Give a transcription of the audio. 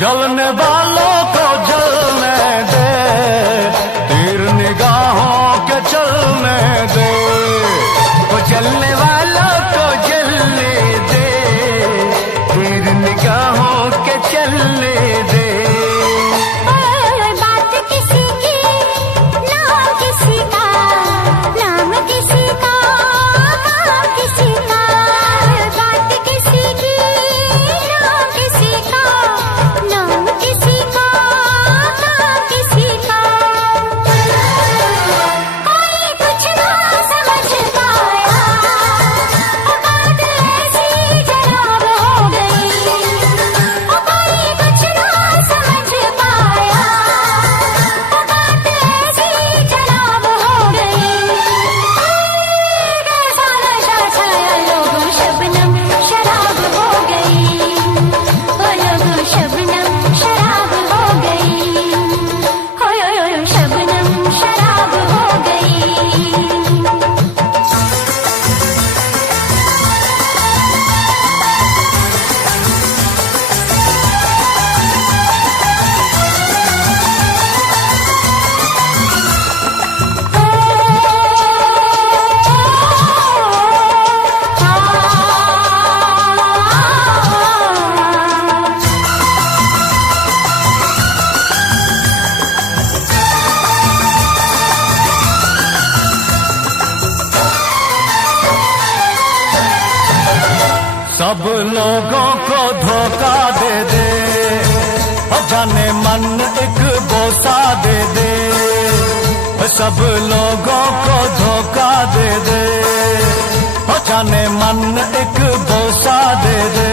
जलने वालों को जलने दे, तीर निगाहों के चलने दे, वो जलने वालों को जलने दे, तीर निगाहों के चलने दे। बात किसी की, नाम किसी का, नाम किसी का, नाम किसी का, बात किसी की, नाम किसी का, नाम किसी का, नाम किसी का। कोई कुछ ना समझ पाया, बात ऐसी जनाब हो गई। कोई कुछ ना समझ पाया, बात ऐसी जनाब हो गई। कैसा नशा छाया, लोगों शबनम शराब हो गई, ओ लोगों शबनम शराब हो गई, हो शबनम शराब हो गई। सब लोगों को धोखा दे दे, और जाने मन एक बोसा दे दे। सब लोगों को धोखा दे दे, और जाने मन एक बोसा दे दे।